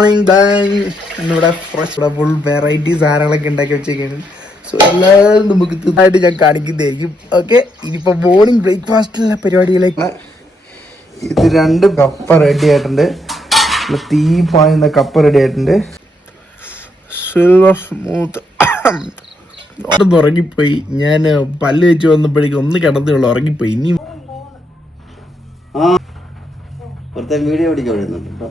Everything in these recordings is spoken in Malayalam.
ഇവിടെ ഫ്രഷ് ഫുൾ വെറൈറ്റി സാധനങ്ങളൊക്കെ ഉണ്ടാക്കി വെച്ചേക്കാണ്. സോ എല്ലാവരും നമുക്ക് ഇതായിട്ട് ഞാൻ കാണിക്കുന്നതായിരിക്കും. ഓക്കെ, ഇനിയിപ്പോൾ മോർണിംഗ് ബ്രേക്ക്ഫാസ്റ്റിലുള്ള പരിപാടിയിലേക്ക് ഇത് 2 കപ്പ റെഡി ആയിട്ടുണ്ട്. തീ പായുന്ന കപ്പ റെഡി ആയിട്ടുണ്ട്. സിൽവർ സ്മൂത്ത് ഉറങ്ങിപ്പോയി. ഞാൻ പല്ല് വെച്ച് വന്നപ്പോഴേക്കും ഒന്ന് കിടന്നുള്ളൂ, ഉറങ്ങിപ്പോയി. ഇനി വീഡിയോ പിടിക്കാൻ വരുന്നുണ്ട് കേട്ടോ.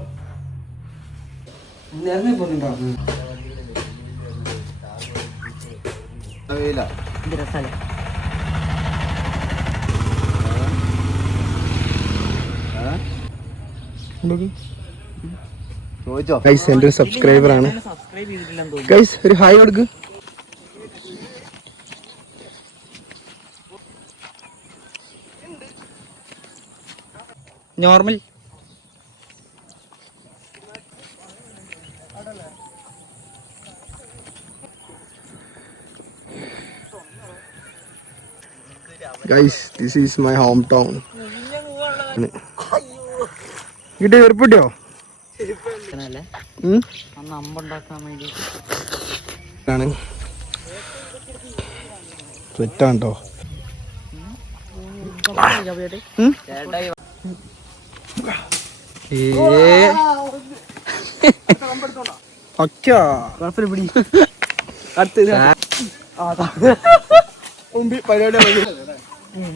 ഗൈസ് എൻ്റെ ഒരു സബ്സ്ക്രൈബർ ആണ്. ഗൈസ് ഒരു ഹായ് കൊടുക്ക്. Normal guys this is my home town. കിട്ടി ഏർപ്പെട്ടോ സെറ്റാണ്ടോ.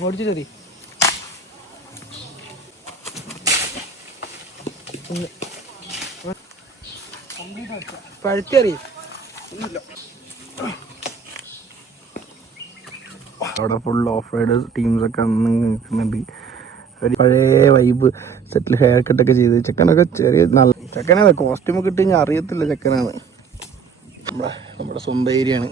ഓടിച്ചു പഴുത്തറി അവിടെ ഫുൾ ഓഫ് റൈഡേഴ്സ് ടീംസ് ഒക്കെ നിൽക്കുന്നുണ്ട്. ഒരു പഴയ വൈബ് സെറ്റിൽ ഹെയർ കട്ടൊക്കെ ചെയ്ത് ചെക്കനൊക്കെ ചെറിയ നല്ല ചെക്കനാണ്. കോസ്റ്റ്യൂമൊക്കെ ഇട്ട് കഴിഞ്ഞാൽ അറിയത്തില്ല ചെക്കനാണ്. നമ്മുടെ സ്വന്തം ഏരിയയാണ്.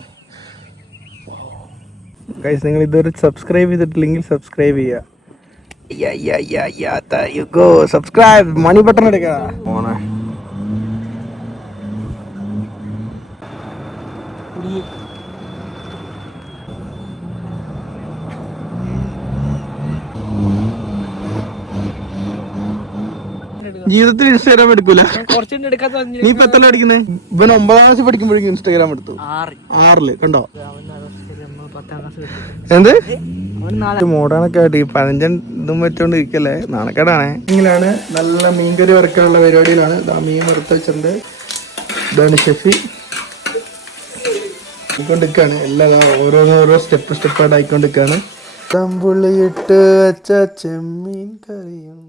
ഗൈസ് നിങ്ങൾ ഇതുവരെ സബ്സ്ക്രൈബ് ചെയ്തിട്ടില്ലെങ്കിൽ സബ്സ്ക്രൈബ് ചെയ്യുക. സബ്സ്ക്രൈബ് മണി ബട്ടൺ എടുക്കുക. ഓണേ ജീവിതത്തിൽ ഇൻസ്റ്റാഗ്രാം എടുക്കൂല. നീ ഇപ്പൊ എത്ര പഠിക്കുന്നേ? ഇവൻ 9ാം ക്ലാസ്സിൽ പഠിക്കുമ്പോഴേക്കും ഇൻസ്റ്റാഗ്രാം എടുത്തു. 6 കണ്ടോ എന്ത് മോഡേണൊക്കെ ആയിട്ട് ഈ 15 ഇതും വെച്ചോണ്ട് ഇരിക്കല്ലേ, നാണക്കേടാണേ. ഇങ്ങനെയാണ് നല്ല മീൻകറി വറക്കാനുള്ള പരിപാടിയിലാണ്. മീൻ വറുത്ത് വെച്ചിട്ടുണ്ട്. ഇതാണ് ഷെഫി ആയിക്കൊണ്ടിരിക്കാണ്. എല്ലാം ഓരോ സ്റ്റെപ്പായിട്ട് ആയിക്കൊണ്ടിരിക്കാണ്. തമ്പുള്ളിയിട്ട് വെച്ച ചെമ്മീൻ കറിയും